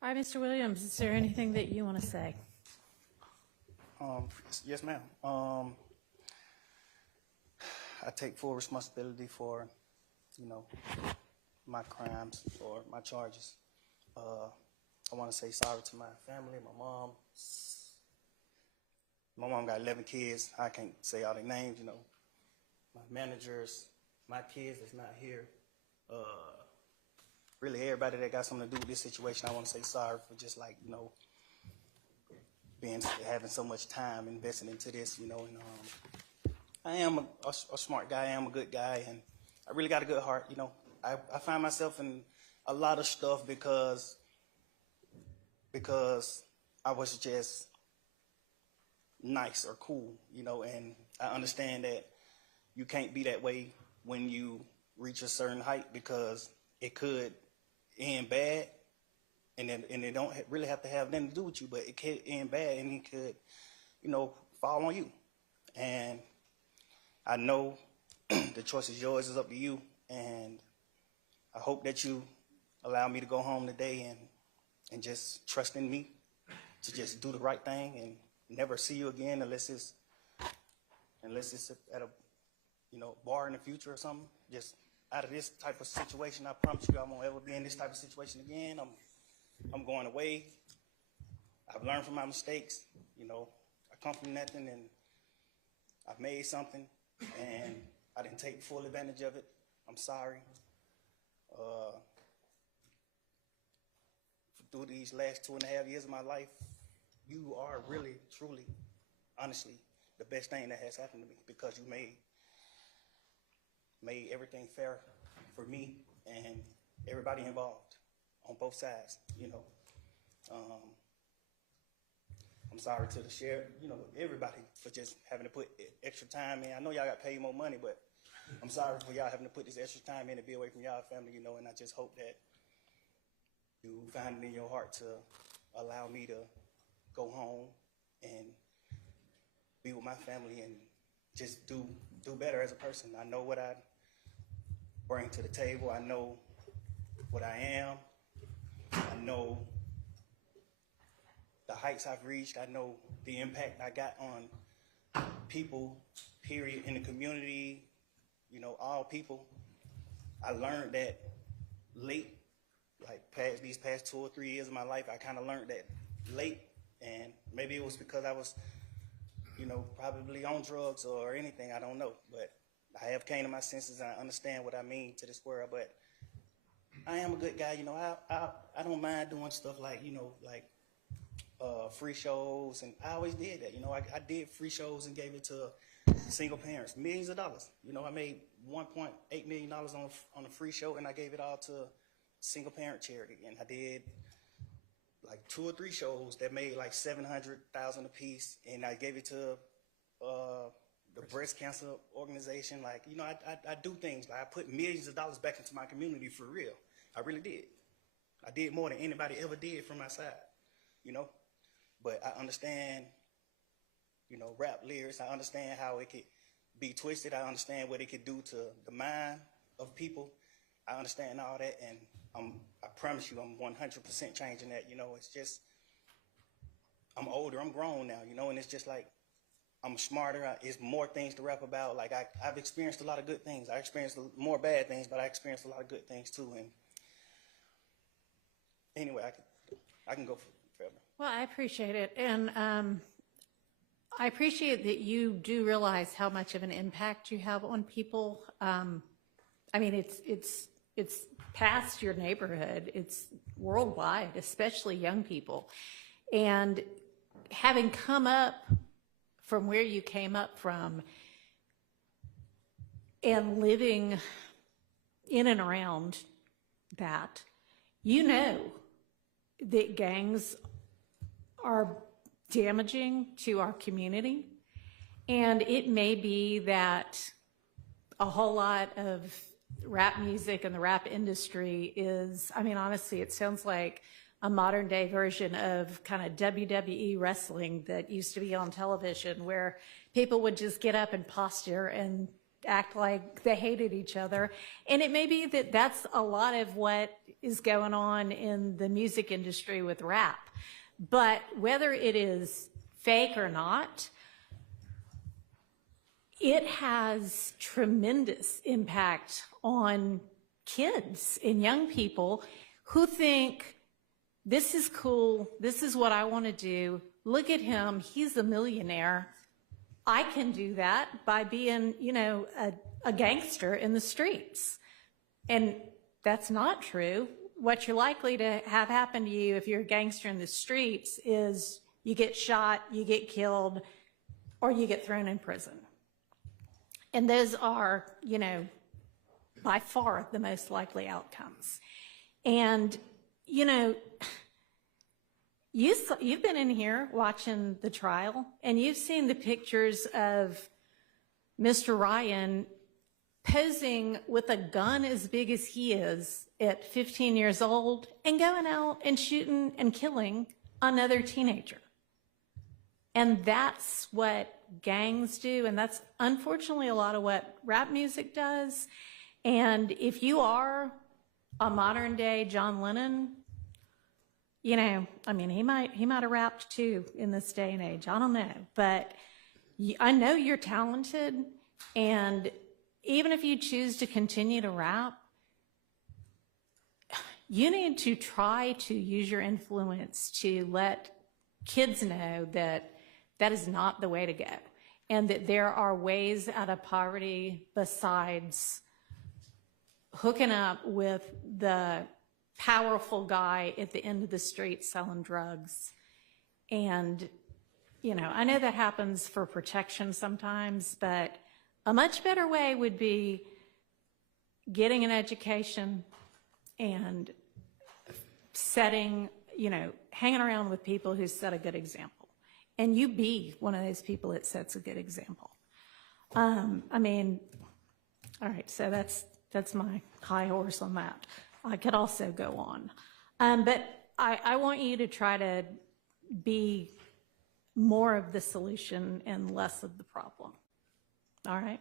All right, Mr. Williams, is there anything that you want to say? Yes, ma'am. I take full responsibility for, my crimes or my charges. I want to say sorry to my family, my mom. My mom got 11 kids. I can't say all their names, My managers, my kids that's not here. Really, everybody that got something to do with this situation, I want to say sorry for just having so much time invested into this, and I am a smart guy. I am a good guy, and I really got a good heart, I find myself in a lot of stuff because I was just nice or cool, and I understand that you can't be that way when you reach a certain height because it could end bad, and it don't really have to have nothing to do with you, but it could end bad, and it could, fall on you. And I know the choice is yours, it's up to you, and I hope that you allow me to go home today and just trust in me to just do the right thing and never see you again unless it's at a bar in the future or something. Just out of this type of situation, I promise you I won't ever be in this type of situation again. I'm going away. I've learned from my mistakes. I come from nothing and I've made something and I didn't take full advantage of it. I'm sorry. Through these last 2.5 years of my life, you are really, truly, honestly, the best thing that has happened to me because you made everything fair for me and everybody involved on both sides, I'm sorry to the sheriff, everybody for just having to put extra time in. I know y'all got paid more money, but I'm sorry for y'all having to put this extra time in to be away from y'all family, and I just hope that you find it in your heart to allow me to go home and be with my family and just do better as a person. I know what I bring to the table. I know what I am. I know the heights I've reached. I know the impact I got on people, period, in the community, all people. I learned that late, these past 2 or 3 years of my life, I kind of learned that late, and maybe it was because I was, probably on drugs or anything, I don't know, but I have came to my senses and I understand what I mean to this world, but I am a good guy, I don't mind doing stuff free shows, and I always did that, I did free shows and gave it to single parents, millions of dollars, I made $1.8 million on a free show, and I gave it all to single parent charity, and I did 2 or 3 shows that made $700,000 a piece, and I gave it to the breast cancer organization. I do things. I put millions of dollars back into my community for real. I really did. I did more than anybody ever did from my side, But I understand, rap lyrics. I understand how it could be twisted. I understand what it could do to the mind of people. I understand all that, and I promise you I'm 100% changing that. It's just I'm older, I'm grown now, and it's just I'm smarter. It's more things to rap about. I've experienced a lot of good things. I experienced more bad things, but I experienced a lot of good things too. And anyway, I can go forever. Well, I appreciate it, and I appreciate that you do realize how much of an impact you have on people. It's past your neighborhood. It's worldwide, especially young people. And having come up from where you came up from and living in and around that, that gangs are damaging to our community. And it may be that a whole lot of rap music and the rap industry is, honestly, it sounds like a modern day version of kind of WWE wrestling that used to be on television, where people would just get up and posture and act like they hated each other. And it may be that that's a lot of what is going on in the music industry with rap. But whether it is fake or not, it has tremendous impact on kids and young people who think, this is cool, this is what I want to do, look at him, he's a millionaire, I can do that by being, you know, a gangster in the streets. And that's not true. What you're likely to have happen to you if you're a gangster in the streets is you get shot, you get killed, or you get thrown in prison. And those are, you know, by far the most likely outcomes. And, you know, you've been in here watching the trial, and you've seen the pictures of Mr. Ryan posing with a gun as big as he is at 15 years old and going out and shooting and killing another teenager. And that's what gangs do, and that's unfortunately a lot of what rap music does. And if you are a modern day John Lennon, you know, I mean, he might have rapped too in this day and age. I don't know, but I know you're talented, and even if you choose to continue to rap, you need to try to use your influence to let kids know that that is not the way to go, and that there are ways out of poverty besides hooking up with the powerful guy at the end of the street selling drugs. And, you know, I know that happens for protection sometimes, but a much better way would be getting an education and setting, you know, hanging around with people who set a good example. And you be one of those people that sets a good example. I mean, all right, so that's my high horse on that. I could also go on. But I want you to try to be more of the solution and less of the problem. All right?